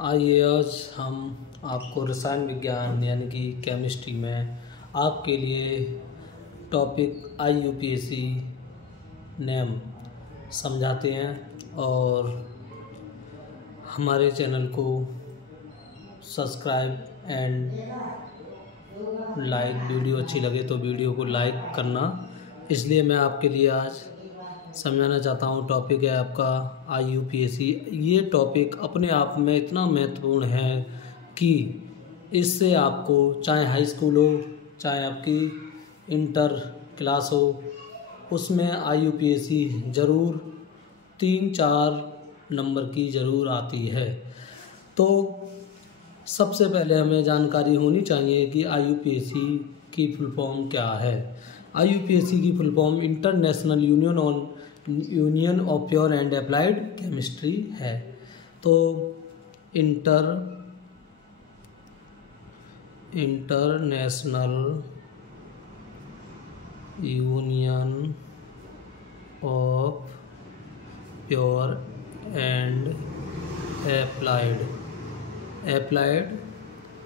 आइए आज हम आपको रसायन विज्ञान यानी कि केमिस्ट्री में आपके लिए टॉपिक IUPAC नेम समझाते हैं। और हमारे चैनल को सब्सक्राइब एंड लाइक, वीडियो अच्छी लगे तो वीडियो को लाइक करना। इसलिए मैं आपके लिए आज समझाना चाहता हूँ। टॉपिक है आपका IUPAC। ये टॉपिक अपने आप में इतना महत्वपूर्ण है कि इससे आपको चाहे हाई स्कूल हो चाहे आपकी इंटर क्लास हो, उसमें IUPAC ज़रूर 3-4 नंबर की ज़रूर आती है। तो सबसे पहले हमें जानकारी होनी चाहिए कि IUPAC की फुल फॉर्म क्या है। IUPAC की full form international union of pure and applied chemistry है। तो international union of pure and applied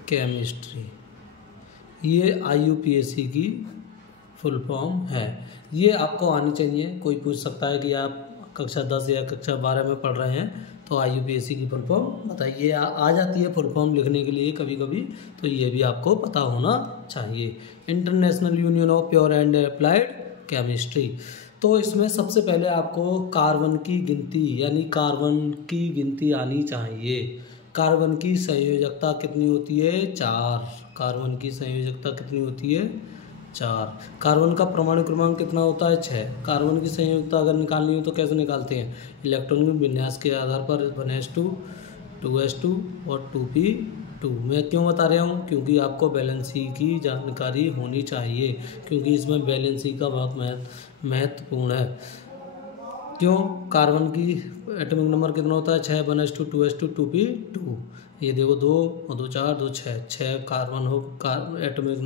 chemistry, ये IUPAC की फुल फॉर्म है। ये आपको आनी चाहिए। कोई पूछ सकता है कि आप कक्षा 10 या कक्षा 12 में पढ़ रहे हैं तो IUPAC की फुल फॉर्म बताइए। आ जाती है फुल फॉर्म लिखने के लिए कभी कभी, तो ये भी आपको पता होना चाहिए। International union of pure and applied chemistry. तो इसमें सबसे पहले आपको कार्बन की गिनती यानी कार्बन की गिनती आनी चाहिए। कार्बन की संयोजकता कितनी होती है? 4। कार्बन की संयोजकता कितनी होती है? 4। कार्बन का परमाणु क्रमांक कितना होता है? 6। कार्बन की संयोजकता अगर निकालनी हो तो कैसे निकालते हैं? इलेक्ट्रॉन के विन्यास के आधार पर 1s2, 2s2 और 2p2। मैं क्यों बता रहा हूँ? क्योंकि आपको वैलेंसी की जानकारी होनी चाहिए, क्योंकि इसमें वैलेंसी का बहुत महत्वपूर्ण है। क्यों? कार्बन की एटॉमिक नंबर कितना होता है? 6, 1s2, 2s2, 2p2। ये देखो 2 और 2 4, 2 6 कार्बन हो, एटॉमिक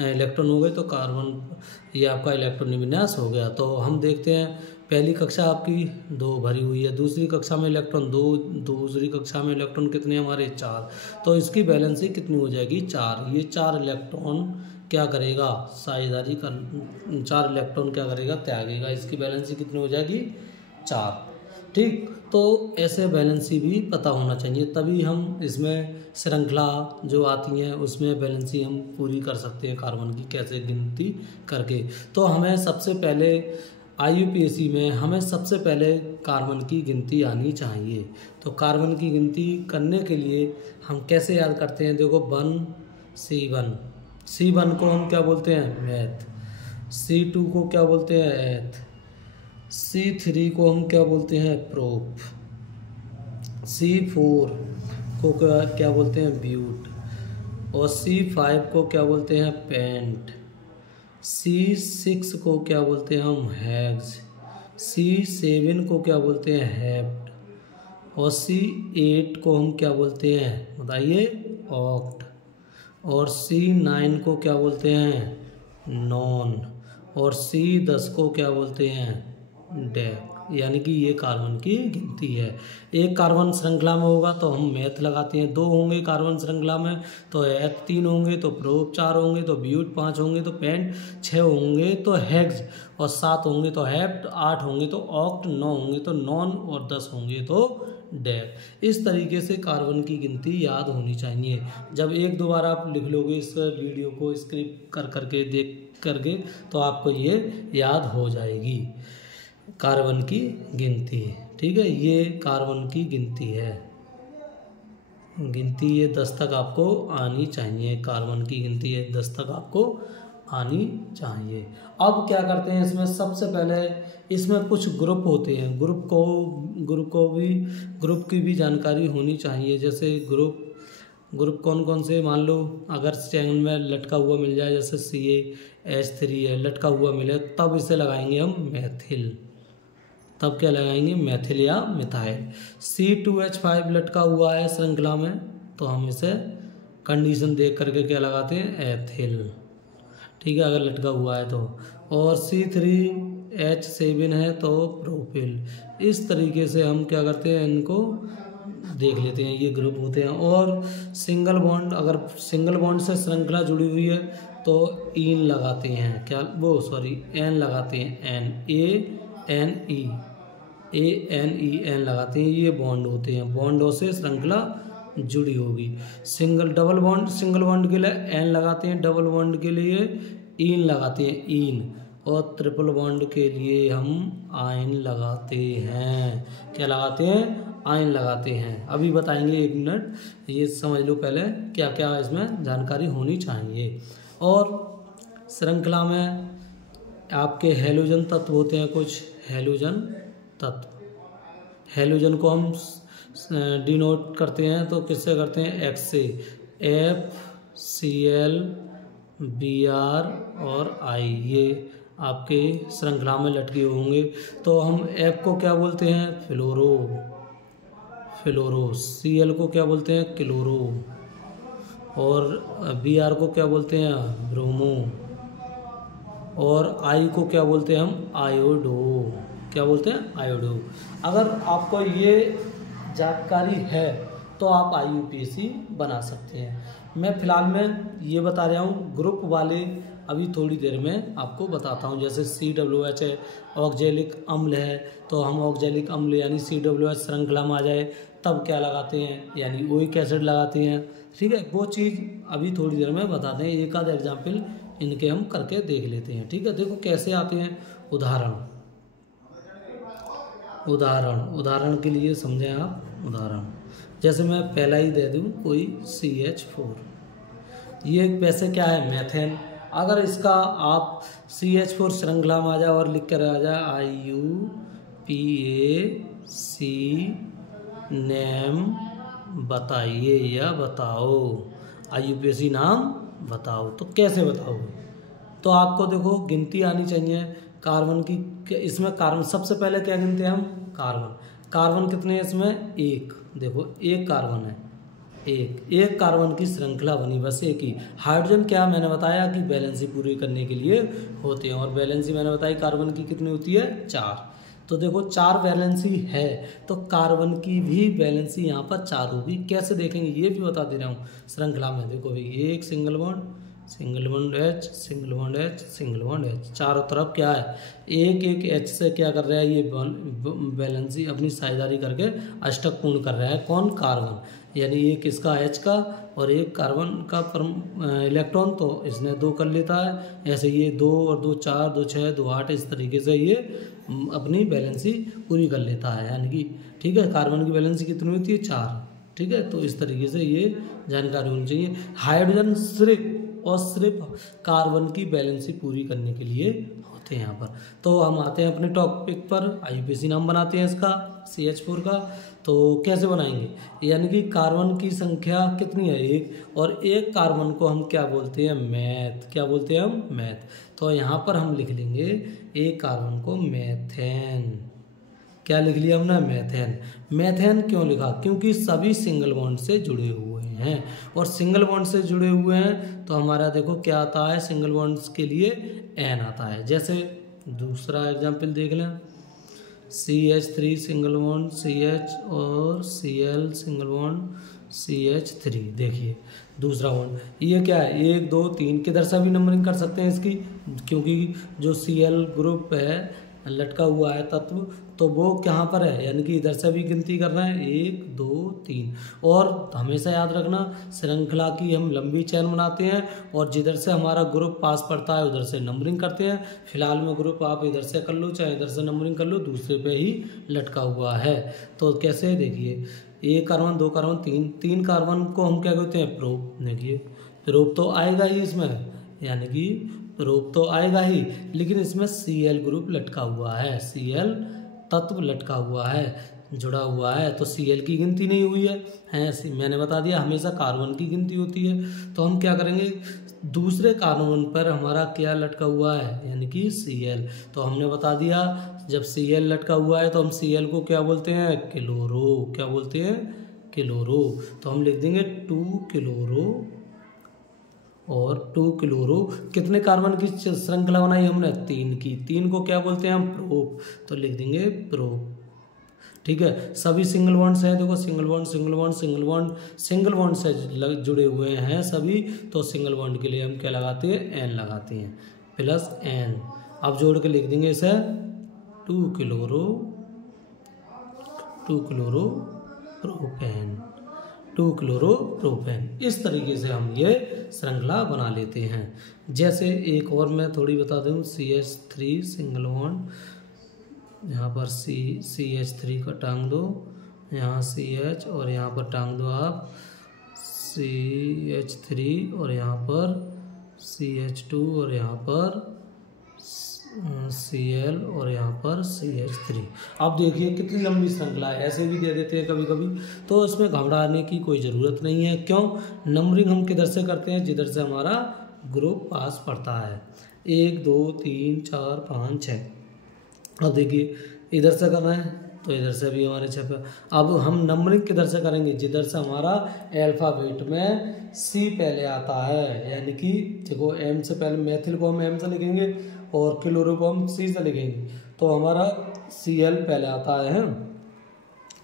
इलेक्ट्रॉन हो गए तो कार्बन, ये आपका इलेक्ट्रॉन विन्यास हो गया। तो हम देखते हैं पहली कक्षा आपकी 2 भरी हुई है, दूसरी कक्षा में इलेक्ट्रॉन 2, दूसरी कक्षा में इलेक्ट्रॉन कितने हमारे? 4। तो इसकी बैलेंसी कितनी हो जाएगी? 4। ये 4 इलेक्ट्रॉन क्या करेगा? साझेदारी कर 4 इलेक्ट्रॉन क्या करेगा? त्यागेगा। इसकी बैलेंसी कितनी हो जाएगी? 4। ठीक, तो ऐसे बैलेंसी भी पता होना चाहिए, तभी हम इसमें श्रृंखला जो आती हैं उसमें बैलेंसी हम पूरी कर सकते हैं कार्बन की, कैसे गिनती करके। तो हमें सबसे पहले IUPAC में हमें सबसे पहले कार्बन की गिनती आनी चाहिए। तो कार्बन की गिनती करने के लिए हम कैसे याद करते हैं? देखो 1C1 को हम क्या बोलते हैं? मैथ। C2 को क्या बोलते हैं? एथ। C3 को हम क्या बोलते हैं? प्रोप। C4 को क्या बोलते हैं? ब्यूट। और C5 को क्या बोलते हैं? पेंट। C6 को क्या बोलते हैं हम? हैग्स। C7 को क्या बोलते हैं? हेप्ट। और C8 को हम क्या बोलते हैं? बताइए। ऑक्ट। और C9 को क्या बोलते हैं? नॉन। और C10 को क्या बोलते हैं? डेक। यानी कि ये कार्बन की गिनती है। एक कार्बन श्रृंखला में होगा तो हम मैथ लगाते हैं, 2 होंगे कार्बन श्रृंखला में तो एथ 3 होंगे, तो प्रोप 4 होंगे, तो ब्यूट 5 होंगे, तो पेंट 6 होंगे, तो हेक्स और 7 होंगे, तो हेप्ट 8 होंगे, तो ऑक्ट 9 होंगे, तो नॉन और 10 होंगे, तो डेक। इस तरीके से कार्बन की गिनती याद होनी चाहिए। जब एक दो बार आप लिख लोगे इस वीडियो को स्क्रिप्ट कर करके देख करके तो आपको ये याद हो जाएगी कार्बन की गिनती। ठीक है, ये कार्बन की गिनती है। गिनती ये 10 तक आपको आनी चाहिए। कार्बन की गिनती है 10 तक आपको आनी चाहिए। अब क्या करते हैं इसमें? सबसे पहले इसमें कुछ ग्रुप होते हैं, ग्रुप की भी जानकारी होनी चाहिए। जैसे ग्रुप कौन कौन से? मान लो अगर चैन में लटका हुआ मिल जाए, जैसे CaH3 है, लटका हुआ मिले, तब इसे लगाएंगे हम मैथिल। तब क्या लगाएंगे? मैथिल या मिथाइल। C2H5 लटका हुआ है श्रृंखला में तो हम इसे कंडीशन देख करके क्या लगाते हैं? एथिल। ठीक है, अगर लटका हुआ है तो। और C3H7 है तो प्रोपिल। इस तरीके से हम क्या करते हैं? इनको देख लेते हैं, ये ग्रुप होते हैं। और सिंगल बॉन्ड, अगर सिंगल बॉन्ड से श्रृंखला जुड़ी हुई है तो इन लगाते हैं, क्या वो सॉरी एन लगाते हैं, एन लगाते हैं, ये बॉन्ड होते हैं, बॉन्डों से श्रृंखला जुड़ी होगी। सिंगल बॉन्ड के लिए एन लगाते हैं, डबल बॉन्ड के लिए इन लगाते हैं, इन, और ट्रिपल बॉन्ड के लिए हम आयन लगाते हैं। क्या लगाते हैं? आयन लगाते हैं। अभी बताएंगे, 1 मिनट, ये समझ लो पहले क्या क्या इसमें जानकारी होनी चाहिए। और श्रृंखला में आपके हैलोजन तत्व होते हैं, कुछ हैलोजन तत्व। हैलोजन को हम डिनोट करते हैं तो किससे करते हैं? एक्स से, FCl, Br और I, ये आपके श्रृंखला में लटके होंगे। तो हम F को क्या बोलते हैं? फ्लोरो, Cl को क्या बोलते हैं? क्लोरो, और Br को क्या बोलते हैं? ब्रोमो, और I को क्या बोलते हैं हम? आयोडो। क्या बोलते हैं? आयोडो। अगर आपको ये जानकारी है तो आप IUPAC बना सकते हैं। मैं फ़िलहाल में ये बता रहा हूँ, ग्रुप वाले अभी थोड़ी देर में आपको बताता हूँ। जैसे COOH है, ऑक्जेलिक अम्ल है, तो हम ऑक्जेलिक अम्ल यानी COOH श्रृंखला में आ जाए तब क्या लगाते हैं, यानी ओइक एसिड लगाते हैं। ठीक है, वो चीज़ अभी थोड़ी देर में बताते हैं। एक आध एग्जाम्पल इनके हम करके देख लेते हैं। ठीक है, देखो कैसे आते हैं। उदाहरण के लिए समझें आप। उदाहरण जैसे मैं पहला ही दे दूं, कोई CH4, ये वैसे क्या है? मेथेन। अगर इसका आप CH4 श्रृंखला में आ जाए और लिख कर आ जाए IUPAC नेम बताइए या बताओ, IUPAC नाम बताओ, तो कैसे बताओगे? तो आपको देखो गिनती आनी चाहिए कार्बन की। इसमें कार्बन सबसे पहले क्या गिनते हैं हम? कार्बन कितने हैं इसमें? 1। देखो 1 कार्बन है, एक कार्बन की श्रृंखला बनी, बस एक ही। हाइड्रोजन क्या मैंने बताया कि बैलेंसी पूरी करने के लिए होते हैं, और बैलेंसी मैंने बताई कार्बन की कितनी होती है? 4। तो देखो 4 बैलेंसी है, तो कार्बन की भी बैलेंसी यहाँ पर 4 होगी। कैसे देखेंगे ये भी बता दे रहा हूँ। श्रृंखला में देखो भाई, एक सिंगल बॉन्ड H, चारों तरफ क्या है? एक H से क्या कर रहा है? ये बैलेंसी अपनी साझेदारी करके अष्टक पूर्ण कर रहा है। कौन? कार्बन। यानी एक इसका H का और एक कार्बन का इलेक्ट्रॉन, तो इसने 2 कर लेता है। ऐसे ये 2 और 2 4, 2 6, 2 8, इस तरीके से ये अपनी बैलेंसी पूरी कर लेता है। यानी कि ठीक है, कार्बन की बैलेंसी कितनी होती है? 4। ठीक है, तो इस तरीके से ये जानकारी होनी चाहिए। हाइड्रोजन सिर्फ कार्बन की बैलेंसी पूरी करने के लिए होते हैं यहाँ पर। तो हम आते हैं अपने टॉपिक पर। IUPAC नाम बनाते हैं इसका CH4 का। तो कैसे बनाएंगे? यानी कि कार्बन की संख्या कितनी है? 1, और एक कार्बन को हम क्या बोलते हैं? मैथ। क्या बोलते हैं हम? मैथ। तो यहाँ पर हम लिख लेंगे एक कार्बन को मेथेन। क्या लिख लिया हमने? मेथेन। मेथेन क्यों लिखा? क्योंकि सभी सिंगल बॉन्ड से जुड़े हुए हैं, और सिंगल बॉन्ड से जुड़े हुए हैं तो हमारा देखो क्या आता है? सिंगल बॉन्ड्स के लिए N आता है। जैसे दूसरा एग्जाम्पल देख लें, CH3 सिंगल बॉन्ड CH और Cl सिंगल बॉन्ड CH3। देखिए दूसरा बॉन्ड, ये क्या है? 1 2 3, किधर से भी नंबरिंग कर सकते हैं इसकी, क्योंकि जो Cl ग्रुप है लटका हुआ है तत्व, तो वो कहाँ पर है? यानी कि इधर से भी गिनती कर रहे हैं, 1 2 3। और हमेशा याद रखना, श्रृंखला की हम लंबी चेन बनाते हैं, और जिधर से हमारा ग्रुप पास पड़ता है उधर से नंबरिंग करते हैं। फिलहाल में ग्रुप आप इधर से कर लो चाहे इधर से नंबरिंग कर लो, दूसरे पे ही लटका हुआ है। तो कैसे? देखिए 1 कार्बन 2 कार्बन 3 कार्बन को हम क्या कहते हैं? प्रोप। देखिए प्रोप तो आएगा ही इसमें, यानी कि प्रोप तो आएगा ही, लेकिन इसमें Cl ग्रुप लटका हुआ है, Cl तत्व लटका हुआ है, जुड़ा हुआ है, तो Cl की गिनती नहीं हुई है। मैंने बता दिया हमेशा कार्बन की गिनती होती है। तो हम क्या करेंगे? दूसरे कार्बन पर हमारा क्या लटका हुआ है? यानी कि Cl। तो हमने बता दिया जब Cl लटका हुआ है तो हम Cl को क्या बोलते हैं? क्लोरो। क्या बोलते हैं? क्लोरो। तो हम लिख देंगे 2 क्लोरो और 2 क्लोरो। कितने कार्बन की श्रृंखला बनाई हमने? 3 की। 3 को क्या बोलते हैं हम? प्रोप। तो लिख देंगे प्रोप। ठीक है। सभी सिंगल बॉन्ड्स हैं, देखो single bond single bond single bond single bond से जुड़े हुए हैं सभी, तो सिंगल बॉन्ड के लिए हम क्या लगाते हैं, एन लगाते हैं, प्लस एन। अब जोड़ के लिख देंगे इसे 2 क्लोरोप्रोपेन। इस तरीके से हम ये श्रृंखला बना लेते हैं। जैसे एक और मैं थोड़ी बता दूं, CH3 सिंगल बॉन्ड, यहाँ पर CH3 का टांग दो, यहाँ CH और यहाँ पर टांग दो आप CH3 और यहाँ पर CH2 और यहाँ पर Cl और यहाँ पर CH3। अब देखिए कितनी लंबी श्रृंखला है, ऐसे भी दे देते हैं कभी कभी, तो इसमें घबराने की कोई ज़रूरत नहीं है। क्यों? नंबरिंग हम किधर से करते हैं, जिधर से हमारा ग्रुप पास पड़ता है, 1 2 3 4 5 6। अब देखिए इधर से कर रहे हैं तो इधर से भी हमारे 6 पे। अब हम नंबरिंग किधर से करेंगे, जिधर से हमारा अल्फ़ाबेट में C पहले आता है, यानी कि देखो M से पहले मैथिल को हम M से लिखेंगे और क्लोरो को हम C से लिखेंगे, तो हमारा Cl पहले आता है,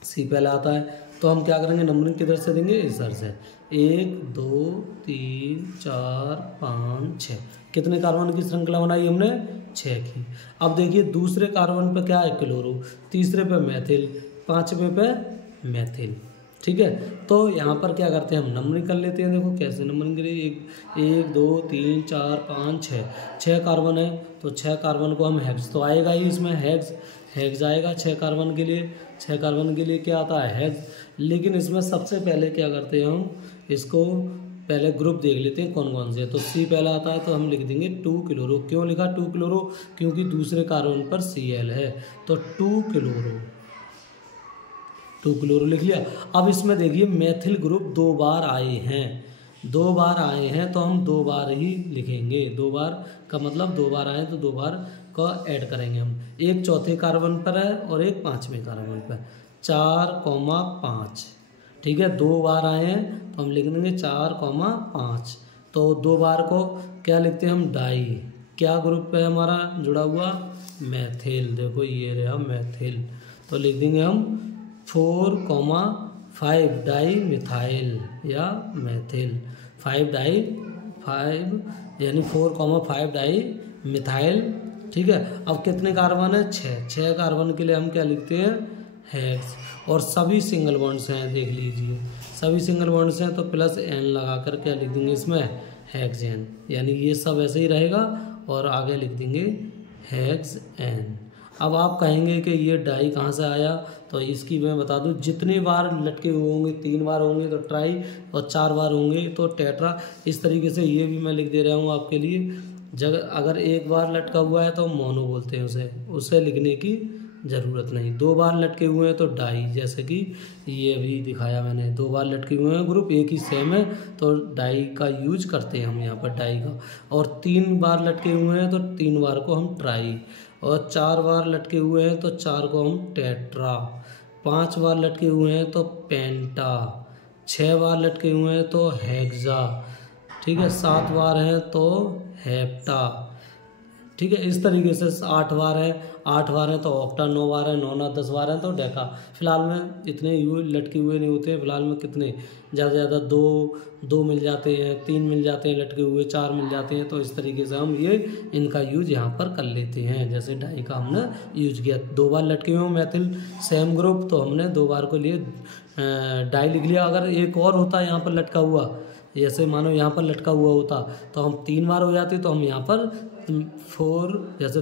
C पहले आता है। तो हम क्या करेंगे, नंबरिंग किधर से देंगे, इस तरह से 1 2 3 4 5 6। कितने कार्बन की श्रृंखला बनाई हमने, 6 की। अब देखिए दूसरे कार्बन पे क्या है, क्लोरो, तीसरे पे मैथिल, पांचवें पे मैथिल, ठीक है। तो यहाँ पर क्या करते हैं, हम नंबरिंग कर लेते हैं। देखो कैसे नंबरिंग करें, 1 2 3 4 5 6 कार्बन है, तो 6 कार्बन को हम हेक्स, तो आएगा ही इसमें हेक्स आएगा 6 कार्बन के लिए। 6 कार्बन के लिए क्या आता है, हेक्स। लेकिन इसमें सबसे पहले क्या करते हैं, हम इसको पहले ग्रुप देख लेते हैं कौन कौन से। तो C पहला आता है, तो हम लिख देंगे 2 क्लोरो। क्यों लिखा 2 क्लोरो, क्योंकि दूसरे कार्बन पर Cl है, तो 2 क्लोरो लिख लिया। अब इसमें देखिए मैथिल ग्रुप 2 बार आए हैं, तो हम 2 बार ही लिखेंगे। 2 बार का मतलब 2 बार आए तो 2 बार का ऐड करेंगे हम। एक चौथे कार्बन पर है और एक पांचवें कार्बन पर, 4,5, ठीक है। 2 बार आए हैं तो हम लिख देंगे 4,5। तो 2 बार को क्या लिखते हैं हम, डाई। क्या ग्रुप पे हमारा जुड़ा हुआ, मैथिल। देखो ये रहा मैथिल, तो लिख देंगे हम 4,5 डाई मिथाइल या मैथिल, 5 यानी 4,5 डाई मिथाइल, ठीक है। अब कितने कार्बन है, 6 कार्बन के लिए हम क्या लिखते हैं, हेक्स। और सभी सिंगल बॉन्ड्स हैं, देख लीजिए सभी सिंगल बॉन्ड्स हैं, तो प्लस n लगा कर क्या लिख देंगे इसमें, हेक्सेन। यानी ये सब ऐसे ही रहेगा और आगे लिख देंगे हेक्सेन। अब आप कहेंगे कि ये डाई कहाँ से आया, तो इसकी मैं बता दूं, जितने बार लटके हुए होंगे, 3 बार होंगे तो ट्राई और 4 बार होंगे तो टेट्रा। इस तरीके से ये भी मैं लिख दे रहा हूँ आपके लिए। अगर 1 बार लटका हुआ है तो मोनो बोलते हैं उसे लिखने की ज़रूरत नहीं। 2 बार लटके हुए हैं तो डाई, जैसे कि ये भी दिखाया मैंने, 2 बार लटके हुए हैं ग्रुप, एक ही सेम है तो डाई का यूज करते हैं हम यहाँ पर, डाई का। और 3 बार लटके हुए हैं तो 3 बार को हम ट्राई, और 4 बार लटके हुए हैं तो 4 को हम टेट्रा, 5 बार लटके हुए हैं तो पेंटा, 6 बार लटके हुए हैं तो हेक्सा, ठीक है। 7 बार हैं तो हेप्टा, ठीक है। इस तरीके से 8 बार है तो ऑक्टा, 9 बार है 9 9 10 बार है तो डेका। फिलहाल में इतने लटके हुए नहीं होते हैं, फिलहाल में कितने ज़्यादा से ज़्यादा 2 मिल जाते हैं, 3 मिल जाते हैं लटके हुए, 4 मिल जाते हैं। तो इस तरीके से हम ये इनका यूज यहाँ पर कर लेते हैं। जैसे डाई का हमने यूज किया, 2 बार लटके हुए मैथिल सेम ग्रुप, तो हमने 2 बार को लिए डाई लिख लिया। अगर एक और होता यहाँ पर लटका हुआ, जैसे मानो यहाँ पर लटका हुआ होता तो हम 3 बार हो जाते, तो हम यहाँ पर 4, जैसे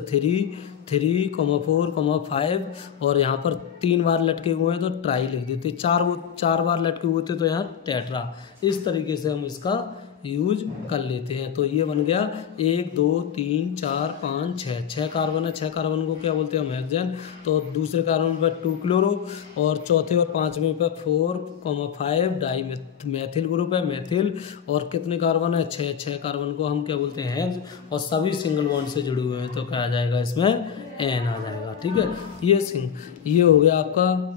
3,4,5 और यहाँ पर 3 बार लटके हुए हैं तो ट्राई लिख देते। 4 बार लटके हुए थे तो यहाँ टेट्रा। इस तरीके से हम इसका यूज कर लेते हैं। तो ये बन गया 1 2 3 4 5 6 कार्बन है, 6 कार्बन को क्या बोलते हैं हम, हेक्सेन। तो दूसरे कार्बन पर 2 क्लोरो और चौथे और पांचवें पर 4,5 डाई मैथिल ग्रुप है, मैथिल। और कितने कार्बन है, 6 कार्बन को हम क्या बोलते हैं, हेक्स। और सभी सिंगल बॉन्ड से जुड़े हुए हैं तो क्या आ जाएगा इसमें, एन आ जाएगा, ठीक है। ये हो गया आपका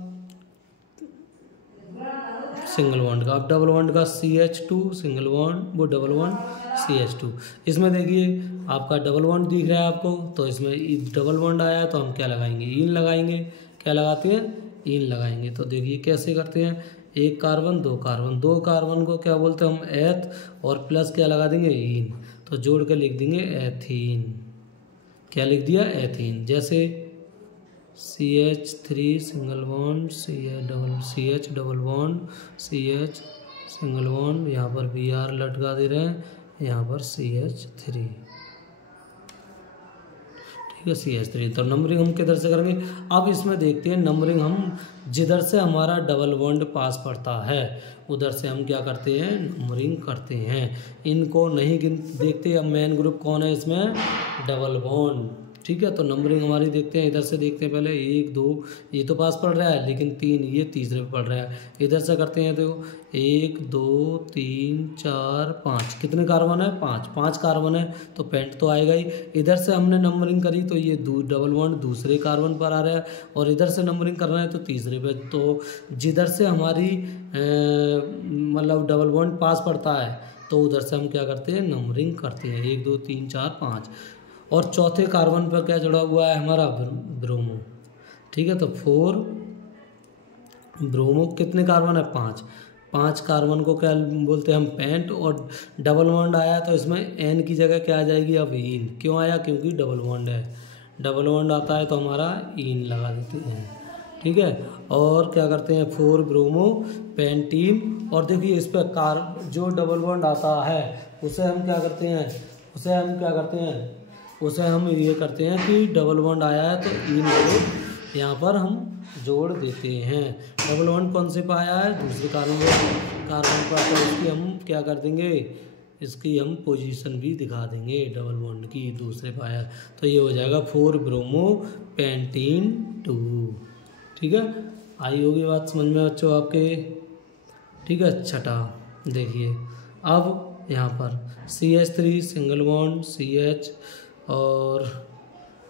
सिंगल बॉन्ड का। अब डबल बॉन्ड का CH2 सिंगल बॉन्ड, वो डबल बॉन्ड CH2। इसमें देखिए आपका डबल बॉन्ड दिख रहा है आपको, तो इसमें डबल बॉन्ड आया है तो हम क्या लगाएंगे, इन लगाएंगे। क्या लगाते हैं, ईन लगाएंगे। तो देखिए कैसे करते हैं, एक कार्बन दो कार्बन, दो कार्बन को क्या बोलते हैं हम एथ, और प्लस क्या लगा देंगे ईन, तो जोड़ के लिख देंगे एथीन। क्या लिख दिया एथीन। जैसे CH3 single bond CH double bond CH single bond, यहाँ पर Br लटका दे रहे हैं, यहाँ पर CH3, ठीक है CH3। तो नंबरिंग हम किधर से करेंगे, अब इसमें देखते हैं नंबरिंग हम जिधर से हमारा डबल बॉन्ड पास पड़ता है उधर से हम क्या करते हैं नंबरिंग करते हैं। इनको नहीं देखते, अब मेन ग्रुप कौन है इसमें, डबल बॉन्ड, ठीक है। तो नंबरिंग हमारी देखते हैं, इधर से देखते हैं पहले 1 2, ये तो पास पड़ रहा है, लेकिन 3 ये तीसरे पे पड़ रहा है। इधर से करते हैं, देखो 1 2 3 4 5, कितने कार्बन है 5, 5 कार्बन है तो पेंट तो आएगा ही। इधर से हमने नंबरिंग करी तो ये डबल बॉन्ड दूसरे कार्बन पर आ रहा है, और इधर से नंबरिंग करना है तो तीसरे पे। तो जिधर से हमारी मतलब डबल बॉन्ड पास पड़ता है तो उधर से हम क्या करते हैं नंबरिंग करते हैं, 1 2 3 4 5। और चौथे कार्बन पर क्या जुड़ा हुआ है हमारा ब्रोमो, ठीक है। तो 4 ब्रोमो, कितने कार्बन है 5, 5 कार्बन को क्या बोलते हैं हम पेंट, और डबल बॉन्ड आया तो इसमें एन की जगह क्या आ जाएगी अब ईन। क्यों आया, क्योंकि डबल बॉन्ड है, डबल बॉन्ड आता है तो हमारा ईन लगा देते हैं, ठीक है। और क्या करते हैं 4 ब्रोमो पेंटीन, और देखिए इस पर जो डबल बॉन्ड आता है उसे हम क्या करते हैं, उसे हम ये करते हैं कि डबल बॉन्ड आया है तो इन को यहाँ पर हम जोड़ देते हैं। डबल बॉन्ड कौन से पाया है, दूसरे कार्बन पर, तो इसकी हम क्या कर देंगे, इसकी हम पोजीशन भी दिखा देंगे डबल बॉन्ड की, दूसरे पाया। तो ये हो जाएगा 4 ब्रोमो पेंटीन 2, ठीक है। आई होगी बात समझ में बच्चों आपके, ठीक है। छठा देखिए, अब यहाँ पर CH3 सिंगल बॉन्ड CH, और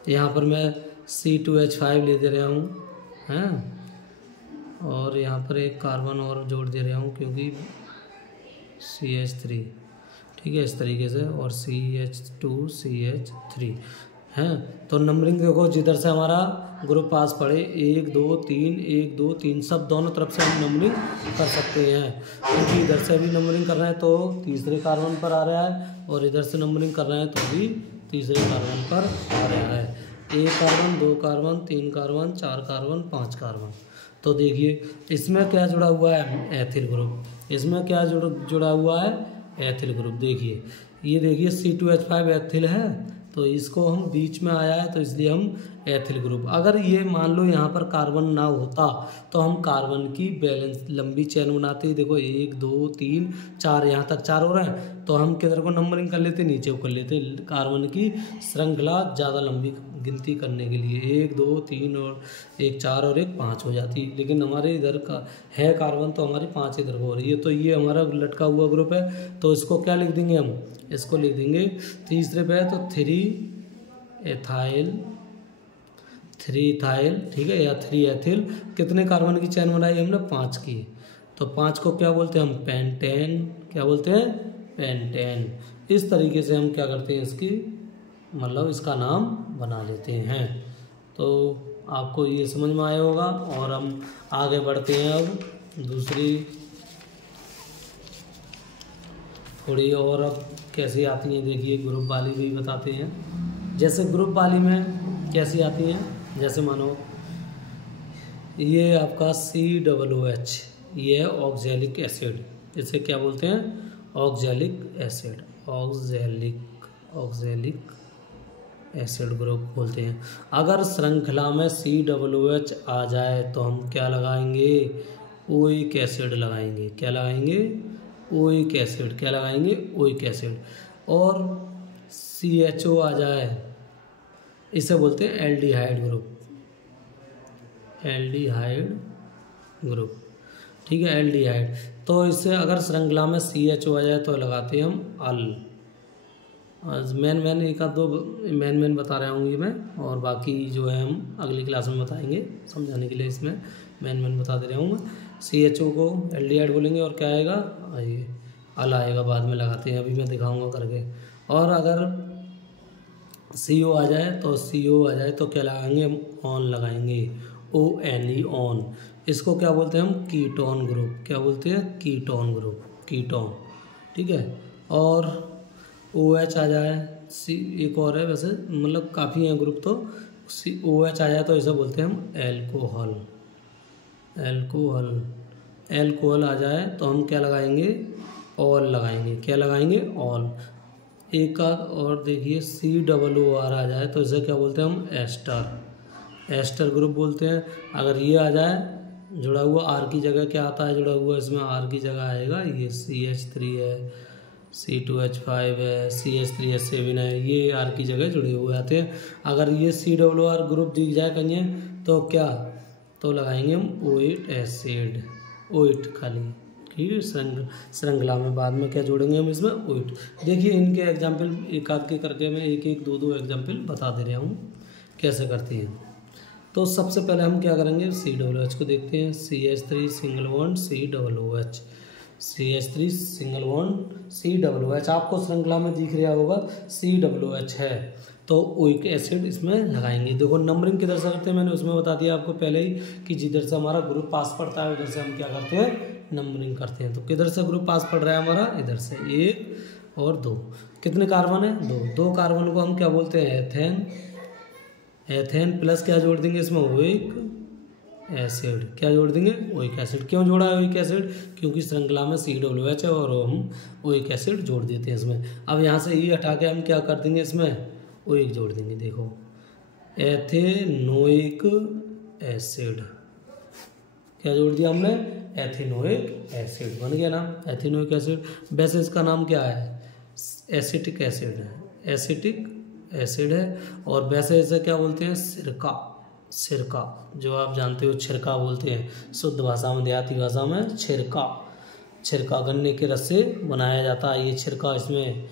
यहाँ पर मैं C2H5 ले दे रहा हूँ हैं, और यहाँ पर एक कार्बन और जोड़ दे रहा हूँ क्योंकि CH3, ठीक है इस तरीके से, और CH2 CH3 हैं। तो नंबरिंग देखो जिधर से हमारा ग्रुप पास पड़े 1 2 3 1 2 3 सब दोनों तरफ से हम नंबरिंग कर सकते हैं, क्योंकि इधर से भी नंबरिंग कर रहे हैं तो तीसरे कार्बन पर आ रहा है, और इधर से नंबरिंग कर रहे हैं तो भी तीसरे कार्बन पर आ रहा है। 1 carbon 2 carbon 3 carbon 4 carbon 5 carbon. तो देखिए इसमें क्या जुड़ा हुआ है एथिल ग्रुप, इसमें क्या जुड़ा हुआ है एथिल ग्रुप। देखिए ये देखिए C2H5 एथिल है, तो इसको हम बीच में आया है तो इसलिए हम एथिल ग्रुप। अगर ये मान लो यहाँ पर कार्बन ना होता तो हम कार्बन की बैलेंस लंबी चेन बनाते, देखो 1 2 3 4, यहाँ तक 4 हो रहे हैं तो हम किधर को नंबरिंग कर लेते, नीचे को कर लेते, कार्बन की श्रृंखला ज़्यादा लंबी गिनती करने के लिए 1 2 3 और 1 4 और 1 5 हो जाती। लेकिन हमारे इधर का है कार्बन तो हमारी 5 इधर को हो रही है, तो ये हमारा लटका हुआ ग्रुप है, तो इसको क्या लिख देंगे हम, इसको लिख देंगे तीसरे पे है तो 3 इथाइल, ठीक है, या 3 एथिल। कितने कार्बन की चैन बनाई हमने 5 की, तो 5 को क्या बोलते हैं हम पेंटेन, क्या बोलते हैं पेंटेन। इस तरीके से हम क्या करते हैं इसकी मतलब इसका नाम बना लेते हैं। तो आपको ये समझ में आया होगा, और हम आगे बढ़ते हैं अब दूसरी थोड़ी और अब कैसी आती हैं देखिए, ग्रुप वाली भी बताते हैं। जैसे ग्रुप वाली में कैसी आती हैं, जैसे मानो ये आपका COOH, ये है ऑक्जेलिक एसिड, इसे क्या बोलते हैं oxalic acid, oxalic acid group बोलते हैं। अगर श्रृंखला में COOH आ जाए तो हम क्या लगाएंगे, ओइक एसिड लगाएंगे, क्या लगाएंगे ओइक एसिड, क्या लगाएंगे ओइक एसिड। और CHO आ जाए इसे बोलते हैं एल्डिहाइड ग्रुप, एल्डिहाइड ग्रुप, ठीक है एल्डिहाइड। तो इससे अगर श्रृंखला में CHO आ जाए तो लगाते हैं हम अल। मैन एक आध दो मैन बता रहा हूँ ये मैं, और बाकी जो है हम अगली क्लास में बताएंगे समझाने के लिए, इसमें मैन बता दे रहा हूँ मैं। CHO को एल्डिहाइड बोलेंगे, और क्या आएगा ये अल आएगा, बाद में लगाते हैं, अभी मैं दिखाऊंगा करके। और अगर CO आ जाए तो क्या लगाएंगे हम ऑन लगाएंगे, ONE ऑन। इसको क्या बोलते हैं हम? Ketone group. क्या बोलते हैं? Ketone group, ketone. ठीक है। और OH आ जाए, एक और है वैसे, मतलब काफ़ी हैं ग्रुप, तो OH आ जाए तो इसे बोलते हैं हम एल्कोहल। एल्कोहल आ जाए तो हम क्या लगाएंगे? ऑल लगाएंगे। क्या लगाएंगे? ऑल। एक आध और देखिए, COOR आ जाए तो इसे क्या बोलते हैं हम? एस्टर ग्रुप बोलते हैं। अगर ये आ जाए जुड़ा हुआ, R की जगह क्या आता है जुड़ा हुआ? इसमें R की जगह आएगा ये CH3 है, C2H5 है, CH3H7 है, ये R की जगह जुड़े हुए आते हैं। अगर ये COOR ग्रुप दिख जाए कहीं तो क्या? तो लगाएंगे हम OH एसिड, OH खाली। ठीक है, श्रृंखला में बाद में क्या जोड़ेंगे हम इसमें? OH। देखिए इनके एग्जाम्पल एक आध के करके मैं एक दो एग्जाम्पल बता दे रहा हूँ कैसे करती हैं। तो सबसे पहले हम क्या करेंगे? COOH को देखते हैं। CH3 single bond COOH, CH3 single bond COOH। आपको श्रृंखला में दिख रहा होगा COOH है, तो ओइक एसिड इसमें लगाएंगे। देखो नंबरिंग किधर से करते हैं, मैंने उसमें बता दिया आपको पहले ही कि जिधर से हमारा ग्रुप पास पड़ता है उधर से हम क्या करते हैं? नंबरिंग करते हैं। तो किधर से ग्रुप पास पड़ रहा है हमारा? इधर से। 1 और 2। कितने कार्बन है? 2 कार्बन को हम क्या बोलते हैं? एथेन प्लस क्या जोड़ देंगे इसमें? Oic acid. क्या जोड़ देंगे? Oic acid. क्यों जोड़ा है ओइक एसिड? क्योंकि श्रृंखला में COOH है और हम ओइक एसिड जोड़ देते हैं इसमें। अब यहाँ से E हटा के हम क्या कर देंगे इसमें? ओइक जोड़ देंगे। देखो एथेनोइक एसिड। क्या जोड़ दिया हमने? Ethanoic acid. बन गया नाम एथेनोइक एसिड। वैसे इसका नाम क्या है? एसिटिक एसिड है, एसिटिक एसिड है। और वैसे इसे क्या बोलते हैं? सिरका, जो आप जानते हो छिरका बोलते हैं शुद्ध भाषा में, देहाती भाषा में छिरका गन्ने के रस से बनाया जाता है ये छिरका। इसमें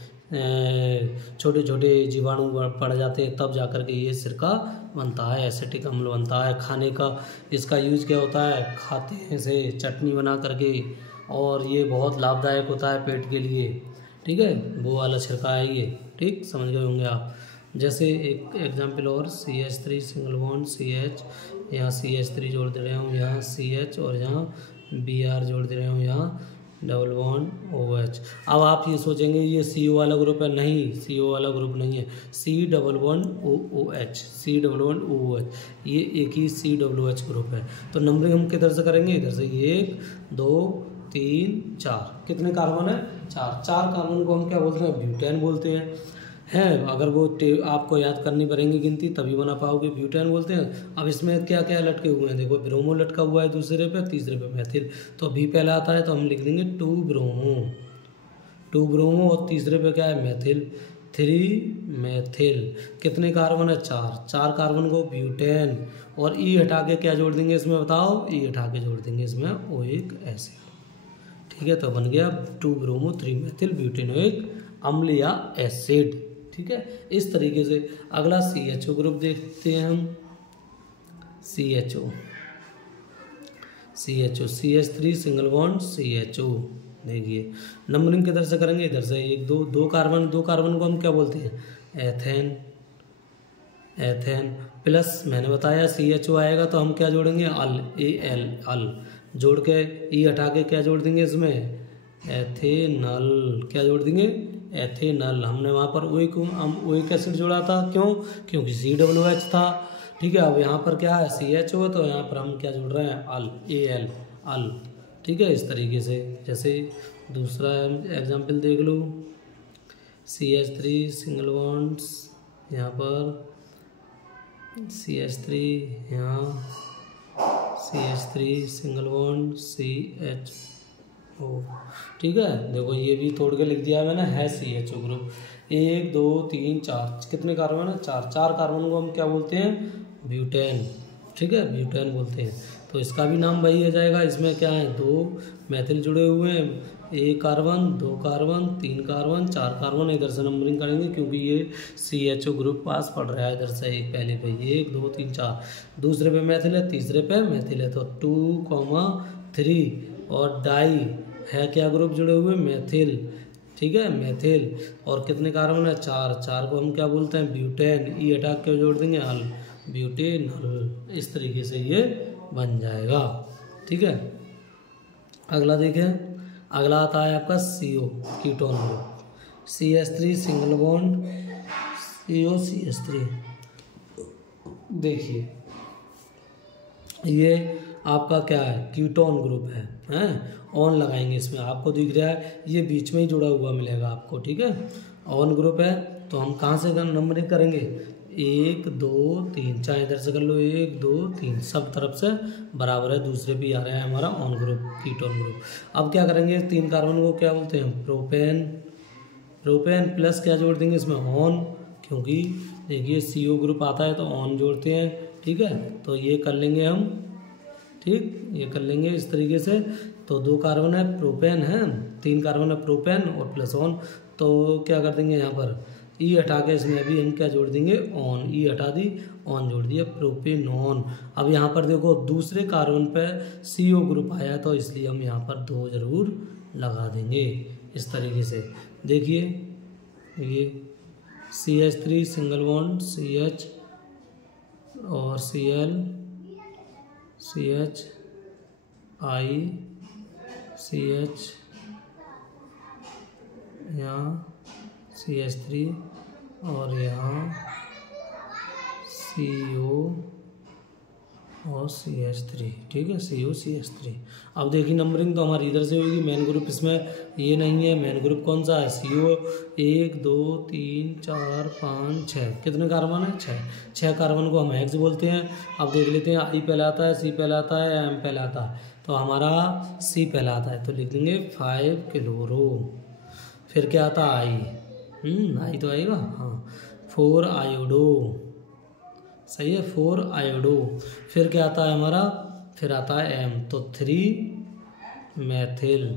छोटे छोटे जीवाणु पड़ जाते हैं तब जाकर के ये सिरका बनता है, एसिटिक अम्ल बनता है। खाने का इसका यूज क्या होता है? खाते हैं इसे चटनी बना करके, और ये बहुत लाभदायक होता है पेट के लिए। ठीक है, वो वाला छिरका है ये। ठीक, समझ गए होंगे आप। जैसे एक एग्जांपल और, CH3 सिंगल बॉन्ड CH, यहाँ CH3 जोड़ दे रहे हूँ, यहाँ CH, और यहाँ Br जोड़ दे रहे हूँ, यहाँ डबल बॉन्ड OH। अब आप ये सोचेंगे ये CO वाला ग्रुप है, नहीं CO वाला ग्रुप नहीं है, C डबल बॉन्ड OH, ये एक ही COOH ग्रुप है। तो नंबरिंग हम किधर से करेंगे? इधर से। 1 2 3 4। कितने कार्बन है? 4 कार्बन को हम क्या बोलते हैं? ब्यूटेन बोलते हैं। अगर वो आपको याद करनी पड़ेंगी गिनती तभी बना पाओगे। ब्यूटेन बोलते हैं। अब इसमें क्या क्या लटके हुए हैं? देखो ब्रोमो लटका हुआ है दूसरे पे, तीसरे पे मैथिल। तो B पहला आता है तो हम लिख देंगे 2 ब्रोमो, और तीसरे पे क्या है? मैथिल, 3 मैथिल। कितने कार्बन है? 4 कार्बन को ब्यूटेन, और E हटा के क्या जोड़ देंगे इसमें बताओ? E हटा के जोड़ देंगे इसमें ओइक एसिड। ठीक है, तो बन गया 2 ब्रोमो 3 मैथिल ब्यूटेनोइक अम्ल या एसिड। ठीक है, इस तरीके से। अगला CHO ग्रुप देखते हैं हम। CH3 single bond CHO। देखिए नंबरिंग किधर से करेंगे? इधर से। 1 2 कार्बन को हम क्या बोलते हैं? एथेन प्लस मैंने बताया CHO आएगा तो हम क्या जोड़ेंगे? अल जोड़ के E हटा के क्या जोड़ देंगे इसमें? एथेनल। क्या जोड़ देंगे? एथेनल। हमने वहाँ पर ओइक एसिड जोड़ा था, क्यों? क्योंकि COOH था। ठीक है, अब यहाँ पर क्या है? CHO, तो यहाँ पर हम क्या जोड़ रहे हैं? अल। ठीक है, इस तरीके से। जैसे दूसरा एग्जाम्पल देख लो, CH3 सिंगल बॉन्ड्स, यहाँ पर CH3, यहाँ CH3 सिंगल बॉन्ड CHO। ठीक है, देखो ये भी तोड़ के लिख दिया है मैंने, है CHO ग्रुप। 1 2 3 4। कितने कार्बन है? 4 कार्बन को हम क्या बोलते हैं? ब्यूटेन। ठीक है, ब्यूटेन बोलते हैं। तो इसका भी नाम वही हो जाएगा। इसमें क्या है? 2 मैथिल जुड़े हुए हैं, 1 कार्बन, 2 कार्बन, 3 कार्बन, 4 कार्बन। इधर से नंबरिंग करेंगे क्योंकि ये CHO ग्रुप पास पड़ रहा है इधर से। एक पहले पे 1 2 3 4, दूसरे पे मैथिल है, तीसरे पे मैथिल है, तो 2 3 और डाई है क्या ग्रुप जुड़े हुए? मैथिल। ठीक है, मैथिल। और कितने कार्बन है? 4 को हम क्या बोलते हैं? ब्यूटेन। E हटा के जोड़ देंगे? अल। ब्यूटेनॉल। इस तरीके से ये बन जाएगा। ठीक है, अगला देखें। अगला आता है आपका CO ketone group, CH3 single bond CO CH3। देखिए ये आपका क्या है, कीटोन ग्रुप है, हैं? ऑन लगाएंगे इसमें, आपको दिख रहा है ये बीच में ही जुड़ा हुआ मिलेगा आपको। ठीक है, ऑन ग्रुप है तो हम कहाँ से नंबरिंग करेंगे, 1 2 3, चाहे इधर से कर लो 1 2 3, सब तरफ से बराबर है, दूसरे भी आ रहा है हमारा ऑन ग्रुप कीटोन ग्रुप। अब क्या करेंगे, 3 कार्बन को क्या बोलते हैं, प्रोपेन। प्रोपेन प्लस क्या जोड़ देंगे इसमें, ऑन, क्योंकि देखिए CO ग्रुप आता है तो ऑन जोड़ते हैं। ठीक है, तो ये कर लेंगे हम, ठीक, ये कर लेंगे इस तरीके से। तो 2 कार्बन है प्रोपेन है, 3 कार्बन है प्रोपेन और प्लस ऑन, तो क्या कर देंगे यहाँ पर E हटा के इसमें अभी हम क्या जोड़ देंगे, ऑन। E हटा दी, ऑन जोड़ दिया, प्रोपेनॉन। अब यहाँ पर देखो दूसरे कार्बन पे CO ग्रुप आया तो इसलिए हम यहाँ पर 2 जरूर लगा देंगे इस तरीके से। देखिए ये CH3 सिंगल बॉन्ड CH और Cl CH I CH, यहाँ CH3 और यहाँ CO और CH3। ठीक है, CO CH3। अब देखिए नंबरिंग तो हमारी इधर से होगी, मेन ग्रुप इसमें ये नहीं है। मेन ग्रुप कौन सा है, CO। 1 2 3 4 5 6, कितने कार्बन है, 6 कार्बन को हम हेक्स बोलते हैं। अब देख लेते हैं, I पहला आता है, C पहला आता है, M पहला आता है, तो हमारा C पहला आता है, तो लिख देंगे 5 क्लोरो। फिर क्या आता है, I तो आएगा, हाँ, 4 आयोडो, सही है, 4 आयोडो। फिर क्या आता है हमारा, फिर आता है M, तो 3 मैथिल,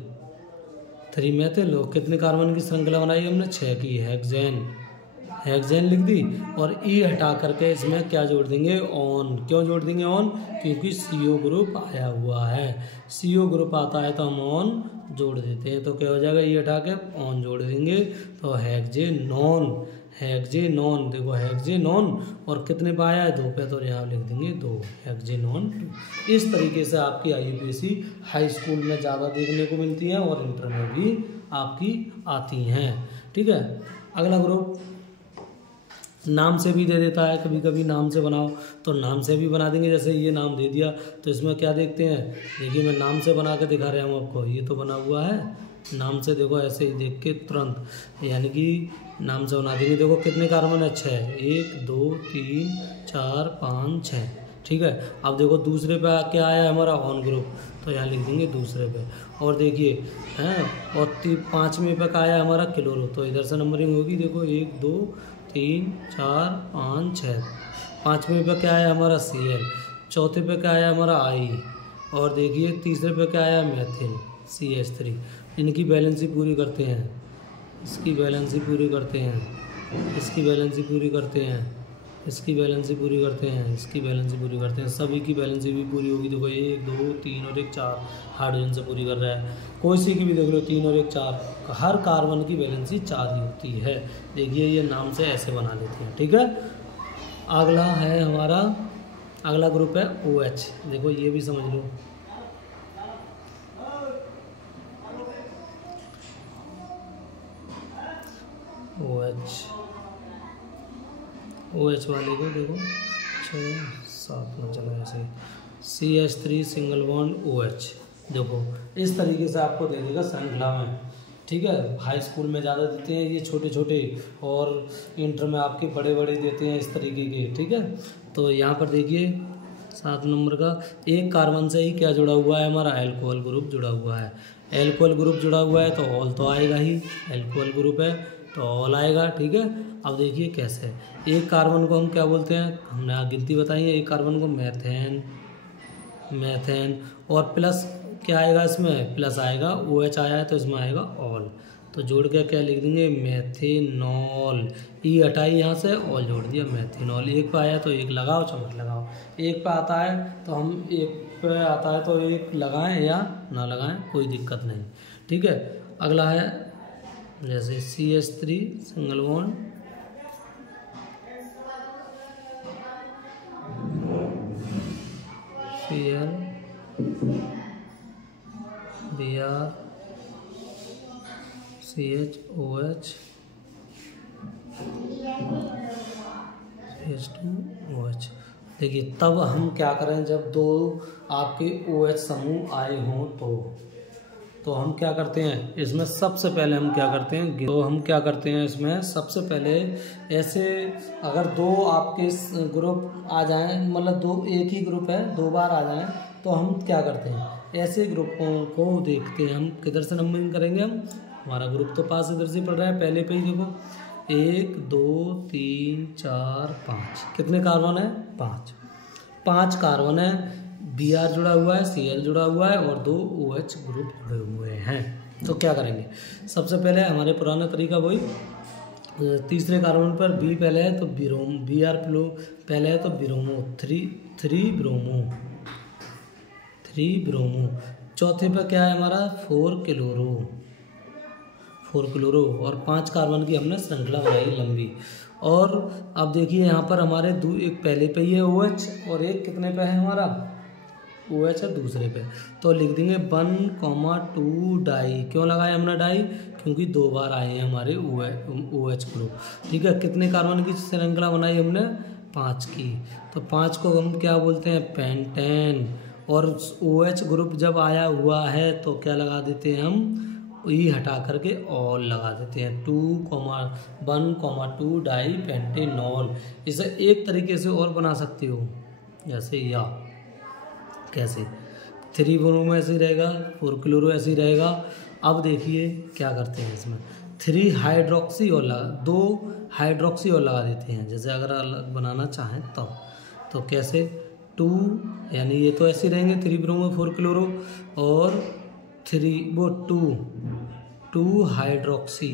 3 मैथिल। और कितने कार्बन की श्रृंखला बनाई हमने, 6 की, हेक्सेन, हेक्सेन लिख दी। और E हटा करके इसमें क्या जोड़ देंगे, ऑन। क्यों जोड़ देंगे ऑन, क्योंकि CO ग्रुप आया हुआ है, CO ग्रुप आता है तो हम ऑन जोड़ देते हैं। तो क्या हो जाएगा, E हटा के ऑन जोड़ देंगे, तो हेक्सेनॉन, हेक्सेनॉन। देखो हेक्सेनॉन, और कितने पे आया है, 2 पे, तो यहाँ लिख देंगे 2, हेक्सेनॉन 2। इस तरीके से आपकी IUPAC हाई स्कूल में ज़्यादा देखने को मिलती हैं और इंटर में भी आपकी आती हैं। ठीक है, अगला ग्रुप नाम से भी दे देता है, कभी कभी नाम से बनाओ तो नाम से भी बना देंगे। जैसे ये नाम दे दिया तो इसमें क्या देखते हैं, देखिए मैं नाम से बना के दिखा रहा हूँ आपको, ये तो बना हुआ है नाम से, देखो ऐसे ही देख के तुरंत, यानी कि नाम से बना देंगे। देखो कितने कार्बन है, 6, 1 2 3 4 5 6। ठीक है, अब देखो दूसरे पे क्या आया हमारा, ऑन ग्रुप, तो यहाँ लिख देंगे दूसरे पे। और देखिए हैं, और 5वें पे का आया हमारा क्लोरो, तो इधर से नंबरिंग होगी, देखो 1 2 3 4 5 6। 5वें पे क्या आया हमारा, Cl। चौथे पे क्या आया हमारा, I। और देखिए तीसरे पे क्या आया, मैथिल, CH3। इनकी बैलेंसी पूरी करते हैं, इसकी बैलेंसी पूरी करते हैं, इसकी बैलेंसी पूरी करते हैं, इसकी बैलेंसी पूरी करते हैं, इसकी बैलेंसी पूरी करते हैं, सभी की बैलेंसी भी पूरी होगी। देखो 1 2 3 और 1 4 हाइड्रोजन से पूरी कर रहा है। कोई सी की भी देख लो, 3 और 1 4, हर कार्बन की बैलेंसी 4 ही होती है। देखिए ये नाम से ऐसे बना लेते हैं। ठीक है, अगला है हमारा, अगला ग्रुप है OH। देखो ये भी समझ लो, OH वाले को देखो 6 7 में चला ऐसे, CH3 सिंगल बॉन्ड OH। देखो इस तरीके से आपको दे देगा श्रृंखला में। ठीक है, हाई स्कूल में ज़्यादा देते हैं ये छोटे छोटे, और इंटर में आपके बड़े बड़े देते हैं इस तरीके के। ठीक है, तो यहाँ पर देखिए 7 नंबर का, एक कार्बन से ही क्या जुड़ा हुआ है हमारा, एल्कोहल ग्रुप जुड़ा हुआ है। एल्कोहल ग्रुप जुड़ा हुआ है तो ऑल तो आएगा ही, एल्कोहल ग्रुप है तो ऑल आएगा। ठीक है, अब देखिए कैसे, एक कार्बन को हम क्या बोलते हैं, हमने गिनती बताई है, एक कार्बन को मैथेन, मैथेन, और प्लस क्या आएगा इसमें, प्लस आएगा, OH आया है तो इसमें आएगा ऑल, तो जोड़ के क्या लिख देंगे, मेथेनॉल। E हटाई यहाँ से, ऑल जोड़ दिया, मेथेनॉल। एक पे आया तो एक लगाओ, चमक लगाओ। एक पे आता है तो हम, एक पे आता है तो एक लगाएं या ना लगाएं, कोई दिक्कत नहीं। ठीक है, अगला है जैसे CH3 single bond Cl Br CHOH CH2OH। देखिए तब हम क्या करें, जब दो आपके OH समूह आए हों तो हम क्या करते हैं इसमें, सबसे पहले हम क्या करते हैं, तो हम क्या करते हैं इसमें सबसे पहले ऐसे, अगर दो आपके ग्रुप आ जाएं, मतलब दो एक ही ग्रुप है दो बार आ जाएं, तो हम क्या करते हैं ऐसे ग्रुपों को देखते हैं। हम किधर से नंबरिंग करेंगे, हम हमारा ग्रुप तो पास इधर से पड़ रहा है, पहले पे ही देखो 1 2 3 4 5, कितने कार्बन है 5 कार्बन है, Br जुड़ा हुआ है, Cl जुड़ा हुआ है और 2 OH ग्रुप जुड़े हुए हैं। तो क्या करेंगे, सबसे पहले हमारे पुराना तरीका वही, तीसरे कार्बन पर B पहले है तो ब्रोम, Br पहले है तो ब्रोमो, 3 ब्रोमो, चौथे पे क्या है हमारा 4 क्लोरो और 5 कार्बन की हमने श्रृंखला बनाई लंबी। और अब देखिए यहाँ पर हमारे एक पहले पे ही है OH और एक कितने पे है हमारा OH है दूसरे पे, तो लिख देंगे 1,2 डाई। क्यों लगाया हमने डाई, क्योंकि दो बार आए हैं हमारे OH ग्रुप। ठीक है, कितने कार्बन की श्रृंखला बनाई हमने 5 की, तो 5 को हम क्या बोलते हैं पेंटेन। और OH ग्रुप जब आया हुआ है तो क्या लगा देते हैं हम, ई हटा करके ऑल लगा देते हैं, 1,2 डाई पेंटेनॉल। इसे एक तरीके से और बना सकते हो, जैसे या कैसे 3 ब्रोमो ऐसे रहेगा, 4 क्लोरो ऐसे रहेगा। अब देखिए क्या करते हैं इसमें 3 हाइड्रोक्सी और 2 हाइड्रोक्सी और लगा देते हैं, जैसे अगर अलग बनाना चाहें तो कैसे 2, यानी ये तो ऐसे रहेंगे 3 ब्रोमो 4 क्लोरो और 2 हाइड्रोक्सी,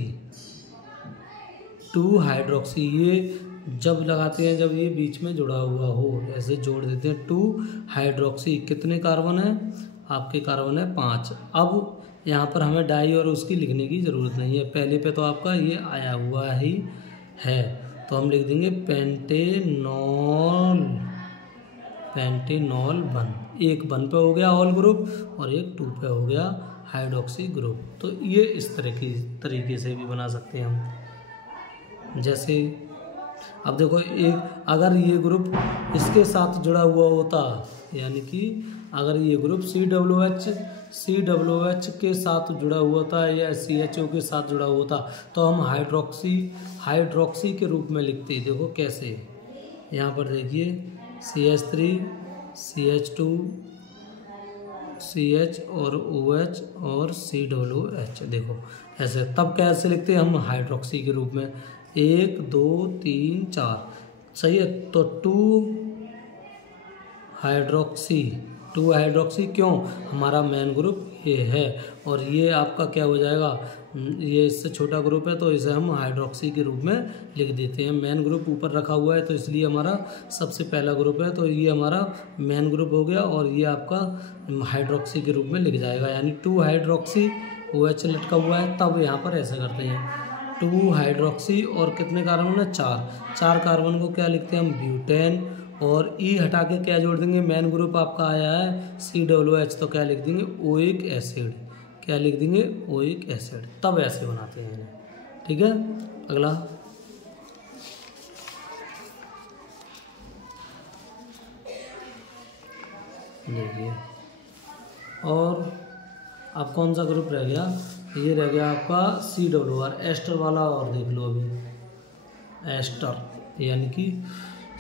ये जब लगाते हैं जब ये बीच में जुड़ा हुआ हो, ऐसे जोड़ देते हैं 2 हाइड्रोक्सी। कितने कार्बन है आपके, कार्बन है 5। अब यहाँ पर हमें डाई और उसकी लिखने की ज़रूरत नहीं है, पहले पे तो आपका ये आया हुआ ही है, तो हम लिख देंगे पेंटेनॉल 1। एक 1 पे हो गया ऑल ग्रुप और एक 2 पे हो गया हाइड्रोक्सी ग्रुप। तो ये इस तरीके से भी बना सकते हैं हम। जैसे अब देखो, एक अगर ये ग्रुप इसके साथ जुड़ा हुआ होता, यानी कि अगर ये ग्रुप COOH के साथ जुड़ा हुआ था या CHO के साथ जुड़ा हुआ था, तो हम हाइड्रोक्सी के रूप में लिखते। देखो कैसे, यहाँ पर देखिए CH3 CH2 CH और OH और COOH, देखो ऐसे। तब कैसे लिखते हैं हम हाइड्रोक्सी के रूप में, 1 2 3 4, सही है। तो 2 हाइड्रोक्सी क्यों, हमारा मेन ग्रुप ये है और ये आपका क्या हो जाएगा, ये इससे छोटा ग्रुप है तो इसे हम हाइड्रोक्सी के रूप में लिख देते हैं। मेन ग्रुप ऊपर रखा हुआ है तो इसलिए हमारा सबसे पहला ग्रुप है, तो ये हमारा मेन ग्रुप हो गया और ये आपका हाइड्रोक्सी के रूप में लिख जाएगा, यानी 2 हाइड्रोक्सी OH लटका हुआ है। तब यहाँ पर ऐसे करते हैं 2 हाइड्रोक्सी और कितने कार्बन है 4 कार्बन को क्या लिखते हैं हम ब्यूटेन, और ई हटा के क्या जोड़ देंगे, मेन ग्रुप आपका आया है COOH, तो क्या लिख देंगे ओइक एसिड, क्या लिख देंगे ओइक एसिड। तब ऐसे बनाते हैं इन्हें। ठीक है, अगला देखिए, और अब कौन सा ग्रुप रह गया, ये रह गया आपका COOR एस्टर वाला। और देख लो अभी एस्टर, यानी कि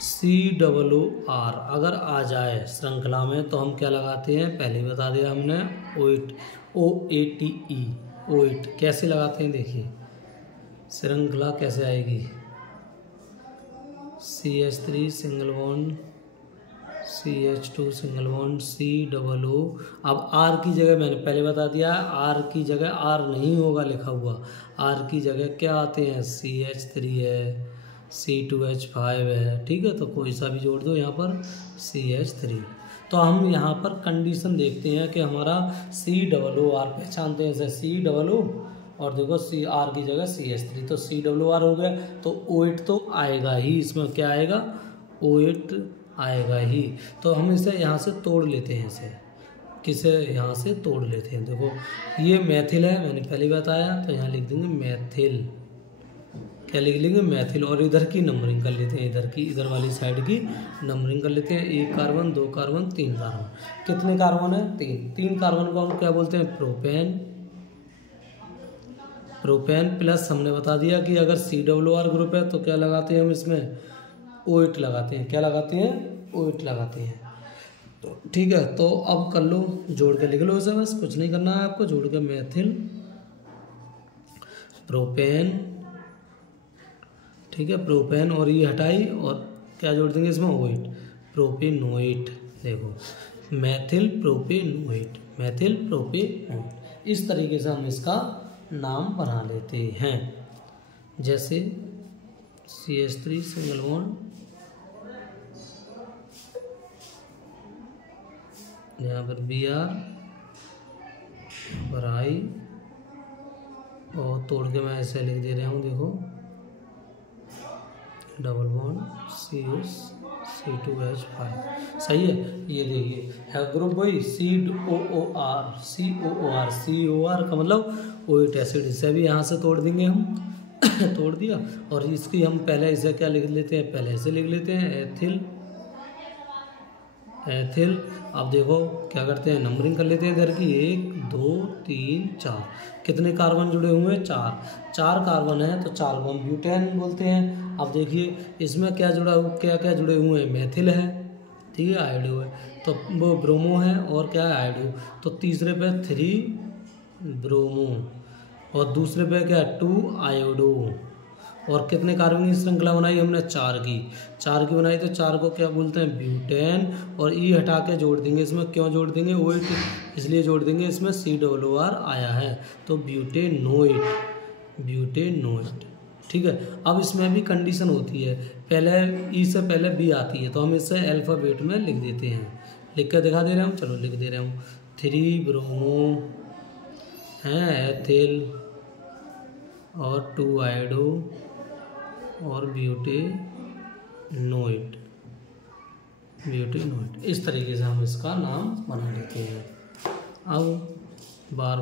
COOR अगर आ जाए श्रृंखला में तो हम क्या लगाते हैं, पहले बता दिया हमने OATE कैसे लगाते हैं। देखिए श्रृंखला कैसे आएगी, CH3 single bond CH2 single bond COO। अब R की जगह मैंने पहले बता दिया, R की जगह R नहीं होगा लिखा हुआ, R की जगह क्या आते हैं CH3 है, C2H5 है। ठीक है, तो कोई सा भी जोड़ दो यहाँ पर CH3। तो हम यहाँ पर कंडीशन देखते हैं कि हमारा COOR पहचानते हैं, जैसे COO और देखो R की जगह CH3, तो COOR हो गया। तो OATE तो आएगा ही, इसमें क्या आएगा OATE आएगा ही। तो हम इसे यहाँ से तोड़ लेते हैं, इसे किसे यहाँ से तोड़ लेते हैं। देखो ये मैथिल है, मैंने पहले बताया, तो यहाँ लिख देंगे मैथिल। क्या लिख लेंगे? मैथिल। और इधर की नंबरिंग कर लेते हैं, इधर की, इधर वाली साइड की नंबरिंग कर लेते हैं। 1 कार्बन, 2 कार्बन, 3 कार्बन। कितने कार्बन है? 3 कार्बन को हम क्या बोलते हैं? प्रोपेन। प्रोपेन प्लस हमने बता दिया कि अगर COR ग्रुप है तो क्या लगाते हैं हम इसमें? OH लगाते हैं। क्या लगाते हैं? OH लगाते हैं। तो ठीक है, तो अब कर लो, जोड़ के लिख लो इसे, बस कुछ नहीं करना है आपको। जोड़ के मैथिल, प्रोपेन, ठीक है, प्रोपेन, और ये हटाई, और क्या जोड़ देंगे इसमें? OH, प्रोपेनोइट। देखो मैथिल प्रोपेनोइट, मैथिल प्रोपेनोइट। इस तरीके से हम इसका नाम बना लेते हैं। जैसे CH3 सिंगल बॉन्ड, यहाँ पर Br पर I, और तोड़ के मैं ऐसे लिख दे रहा हूँ। देखो डबल बॉन्ड C2H5, सही है। ये देखिए है ग्रुप वही COOR, COR का मतलब OH एसिड। इसे भी यहाँ से तोड़ देंगे हम तोड़ दिया। और इसकी हम पहले इसे क्या लिख लेते हैं? पहले इसे लिख लेते हैं एथिल, एथिल। अब देखो क्या करते हैं? नंबरिंग कर लेते हैं इधर की। 1 2 3 4। कितने कार्बन जुड़े हुए हैं? 4 कार्बन है, तो 4 को हम ब्यूटेन बोलते हैं। अब देखिए इसमें क्या जुड़ा हुआ, क्या क्या जुड़े हुए हैं? मैथिल है, ठीक है, आयोडो है, तो वो ब्रोमो है, और क्या है? आयोडो। तो तीसरे पे 3 ब्रोमो, और दूसरे पे क्या है? 2 आयोडो। और कितने कार्बन की श्रृंखला बनाई हमने? 4 की बनाई। तो 4 को क्या बोलते हैं? ब्यूटेन। और ई हटा के जोड़ देंगे इसमें। क्यों जोड़ देंगे? OH इसलिए जोड़ देंगे, इसमें COR आया है, तो ब्यूटेनोइट, ब्यूटेनोइट, ठीक है। अब इसमें भी कंडीशन होती है, पहले ई से पहले बी आती है, तो हम इसे अल्फाबेट में लिख देते हैं। लिख कर दिखा दे रहा हूँ, चलो लिख दे रहा हूँ। 3 ब्रोमो है, एथिल, और 2 आयोडो, और ब्यूटेनोइट, ब्यूटेनोइट। इस तरीके से हम इसका नाम बना लेते हैं। अब बार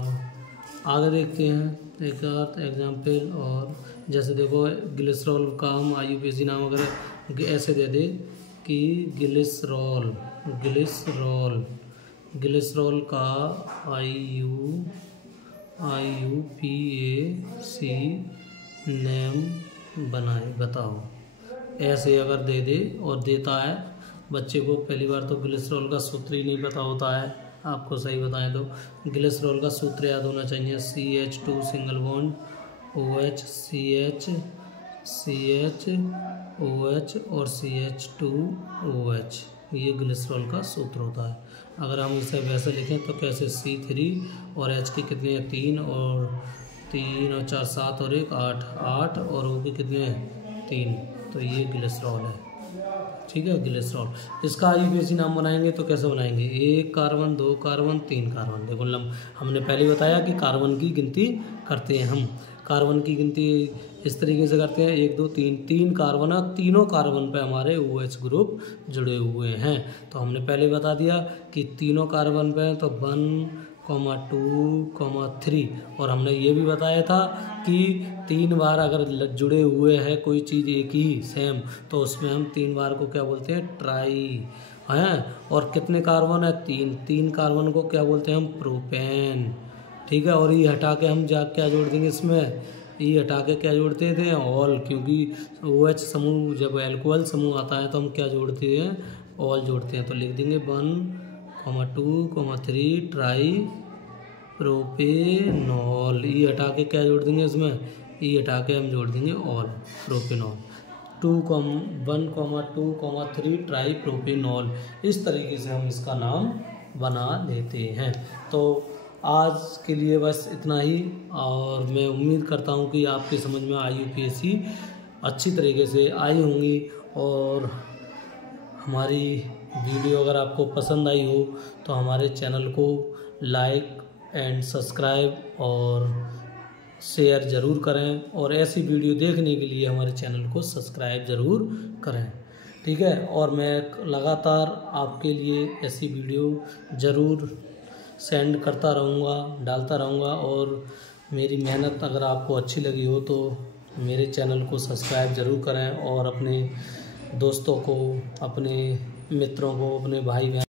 आगे देखते हैं एक और एग्जाम्पल। और जैसे देखो ग्लिसरॉल का हम IUPAC नाम अगर ऐसे दे दे कि ग्लिसरॉल, ग्लिसरॉल, ग्लिसरॉल का IUPAC नेम बनाए, बताओ। ऐसे अगर दे दे और देता है बच्चे को, पहली बार तो ग्लिसरॉल का सूत्र ही नहीं पता होता है, आपको सही बताएं तो ग्लिसरॉल का सूत्र याद होना चाहिए। CH2 single bond OH, CH OH और CH2OH, ये ग्लिसरॉल का सूत्र होता है। अगर हम इसे वैसे लिखें तो कैसे? C3 और H की कितने हैं? 3 और 4 7 और 1 8 और O के कितने हैं? 3। तो ये ग्लिसरॉल है, ठीक है, ग्लिसरॉल। इसका IUPAC नाम बनाएंगे तो कैसे बनाएंगे? 1 कार्बन, 2 कार्बन, 3 कार्बन। देखो हमने पहले बताया कि कार्बन की गिनती करते हैं हम। कार्बन की गिनती इस तरीके से करते हैं, 1 2 3 कार्बन है, तीनों कार्बन पे हमारे OH ग्रुप जुड़े हुए हैं। तो हमने पहले बता दिया कि तीनों कार्बन पे तो 1, 2, 3। और हमने ये भी बताया था कि 3 बार अगर जुड़े हुए हैं कोई चीज़ एक ही सेम, तो उसमें हम 3 बार को क्या बोलते हैं? ट्राई हैं। और कितने कार्बन है? 3 कार्बन को क्या बोलते हैं हम? प्रोपेन, ठीक है। और ये हटा के हम क्या जोड़ देंगे इसमें? ये हटा के क्या जोड़ते थे? ऑल, क्योंकि OH समूह, जब एल्कोहल समूह आता है तो हम क्या जोड़ते हैं? ऑल जोड़ते हैं। तो लिख देंगे 1, 2, 3 ट्राई प्रोपेनॉल। ई हटा के क्या जोड़ देंगे इसमें? ई हटा के हम जोड़ देंगे ऑल, प्रोपेनॉल। 1, 2, 3 try propanol. इस तरीके से हम इसका नाम बना लेते हैं। तो आज के लिए बस इतना ही, और मैं उम्मीद करता हूँ कि आपके समझ में IUPAC अच्छी तरीके से आई होंगी। और हमारी वीडियो अगर आपको पसंद आई हो तो हमारे चैनल को लाइक एंड सब्सक्राइब और शेयर ज़रूर करें, और ऐसी वीडियो देखने के लिए हमारे चैनल को सब्सक्राइब ज़रूर करें। ठीक है। और मैं लगातार आपके लिए ऐसी वीडियो ज़रूर सेंड करता रहूँगा, डालता रहूँगा। और मेरी मेहनत अगर आपको अच्छी लगी हो तो मेरे चैनल को सब्सक्राइब ज़रूर करें और अपने दोस्तों को, अपने मित्रों को, अपने भाई बहन